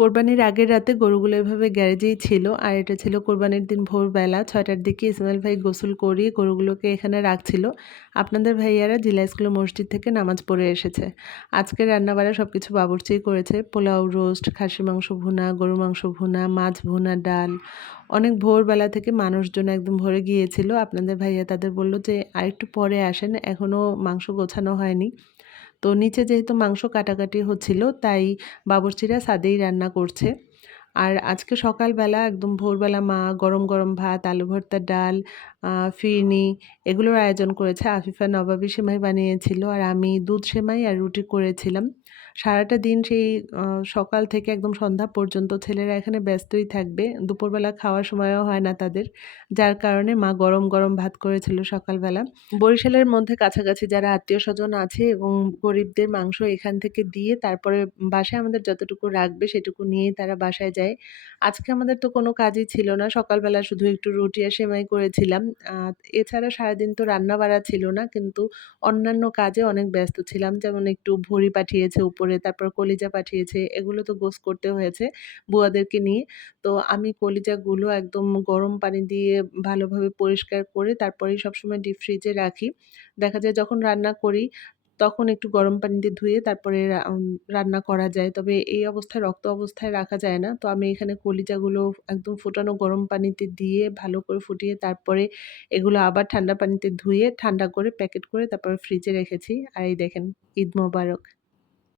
কোরবানির আগের রাতে গরুগুলো এভাবে গ্যারেজেই ছিল। আর এটা ছিল কোরবানির দিন ভোরবেলা ৬টার দিকে ইসমাইল ভাই গোসল করিয়ে গরুগুলোকে এখানে রাখছিল। আপনাদের ভাইয়ারা জিলা স্কুল মসজিদ থেকে নামাজ পড়ে এসেছে। আজকে রান্নাবাড়া সবকিছু বাবুর্চিই করেছে। পোলাও, রোস্ট, খাসি মাংস ভুনা, গরু মাংস ভুনা, মাছ ভুনা, ডাল। অনেক ভোরবেলা থেকে মানুষজন একদম ভরে গিয়েছিল। আপনাদের ভাইয়া তাদের বলল যে, "আরেকটু পরে আসেন, এখনো মাংস গোছানো হয়নি।" তো নিচে যেহেতু মাংস কাটাকাটি হচ্ছিল তাই বাবুর্চিরা ছাদেই রান্না করছে। আর আজকে সকালবেলা একদম ভোরবেলা মা গরম, গরম ভাত, আলু ভর্তা, ডাল, ফিরনি এগুলোর আয়োজন করেছে। আফিফা নবাবী সেমাই বানিয়েছিল আর আমি দুধ সেমাই আর রুটি করেছিলাম। সারাটা দিন সেই সকাল থেকে একদম সন্ধ্যা পর্যন্ত ছেলেরা এখানে ব্যস্তই থাকবে। দুপুরবেলা খাওয়ার সময়ও হয় না তাদের। যার কারণে মা গরম, গরম ভাত করেছিল সকালবেলা। বরিশালের মধ্যে কাছাকাছি যারা আত্মীয়স্বজন আছে এবং গরিবদের মাংস এখান থেকে দিয়ে তারপরে বাসায় আমাদের যতটুকু রাখবে সেটুকু নিয়েই তারা বাসায় যায়। আজকে আমাদের তো কোনো কাজই ছিল না। সকালবেলা শুধু একটু রুটি আর সেমাই করেছিলাম। আ এছাড়া সারাদিন তো রান্না-বাড়া ছিল না। কিন্তু অন্যান্য কাজে অনেক ব্যস্ত ছিলাম। যেমন একটু ভুঁড়ি পাঠিয়েছে উপরে, তারপর কলিজা পাঠিয়েছে। এগুলো তো গোছ করতে হয়েছে বুয়াদেরকে নিয়ে। তো আমি কলিজাগুলো একদম গরম পানি দিয়ে ভালোভাবে পরিষ্কার করে তারপরেই সবসময় ডিপ ফ্রিজে রাখি। দেখা যায় যখন রান্না করি তখন একটু গরম পানি দিয়ে ধুয়ে তারপরে রান্না করা যায়। তবে এই অবস্থায় রক্ত অবস্থায় রাখা যায় না। তো আমি এখানে কলিজাগুলো একদম ফুটানো গরম পানিতে দিয়ে ভালো করে ফুটিয়ে তারপরে এগুলো আবার ঠান্ডা পানিতে ধুয়ে ঠান্ডা করে প্যাকেট করে তারপরে ফ্রিজে রেখেছি। আর এই দেখেন ঈদ মোবারক।